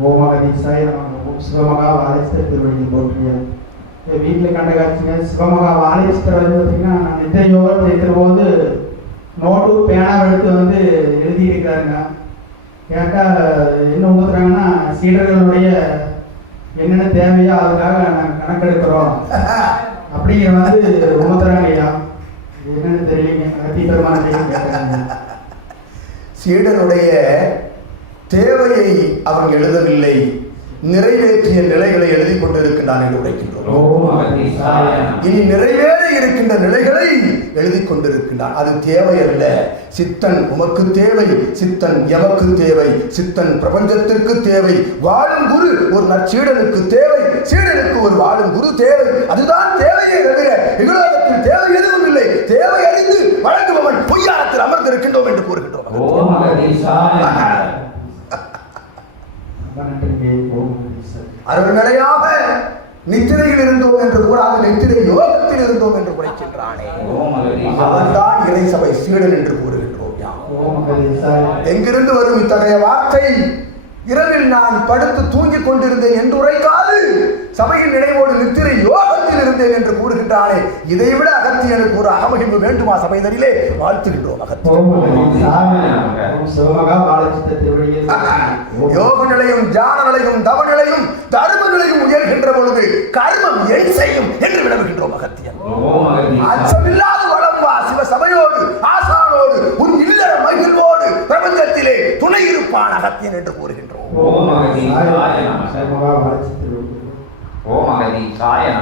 ஓமகதீசாய நமக சிவமகா வாலேஸ்வரர் திருவடியில் போற்றியது வீட்டில் கண்ட காட்சிங்க சிவமகா வாலேஸ்வரர் வந்து பார்த்தீங்கன்னா நான் நித்திரை யோகம் செய்கிற போது நோட்டு பேனா எடுத்து வந்து எழுதியிருக்கிறாருங்க. கேட்டால் என்ன ஊத்துறாங்கன்னா சீடர்களுடைய என்னென்ன தேவையோ அதுக்காக நாங்கள் கணக்கெடுக்கிறோம். அப்படிங்கிற வந்து உணர்த்துறாங்க ஐயா. என்னென்னு தெரியலைங்க. அத்தி பெருமான கேட்குறாங்க தேவையை அவன் எழுதவில்லை. நிறைவேற்றிய நிலைகளை எழுதி கொண்டிருக்கின்றான் என்று உரைக்கின்றோம் இனி நிறைவேற இருக்கின்ற நிலைகளை எழுதி கொண்டிருக்கின்றான். அது தேவை அல்ல. சித்தன் உமக்கு தேவை சித்தன் எமக்கு தேவை சித்தன் பிரபஞ்சத்திற்கு தேவை. வாழும் குரு ஒரு நற்சீடனுக்கு தேவை சீடனுக்கு ஒரு வாழும் குரு தேவை. அதுதான் தேவையே தவிர எங்களோடத்தில் தேவை எதுவும் இல்லை. தேவை அறிந்து வழங்குபவன் பொய்யாரத்தில் அமர்ந்திருக்கின்றோம் என்று கூறுகின்றோம். அருள்நிலையாக நித்திரையில் இருந்தோம் என்று கூறாது நித்திரை யோகத்தில் இருந்தோம் என்று உரைக்கின்றானே. அவன்தான் இறை சபை சீடன் என்று கூறுகின்றோம் எங்கிருந்து வரும் இத்தகைய வார்த்தை? இரவில் நான் படுத்து தூங்கிக் கொண்டிருந்தேன் என்று உரைக்காது சபையின் நினைவோடு நித்திரை யோகத்தில் இருந்தேன் என்று கூறுகின்றானே. இதைவிட அகத்தியனுக்கு வேண்டுமா சபைதனிலே வாழ்த்துகின்றோம் யோக நிலையும் ஜான நிலையும் தவ நிலையும் தர்ம நிலையும் உயர்கின்ற பொழுது கர்மம் என் செய்யும் என்று விளவுகின்றோம் அகத்தியன் அச்சமில்லாத வளம் வா சிவ சபையோடு ஆசானோடு உன் இல்லற மகிழ்வோடு பிரபஞ்சத்திலே துணை இருப்பான் அகத்தியன் என்று கூறுகின்றோம். ஓம் அகதீசாய நமக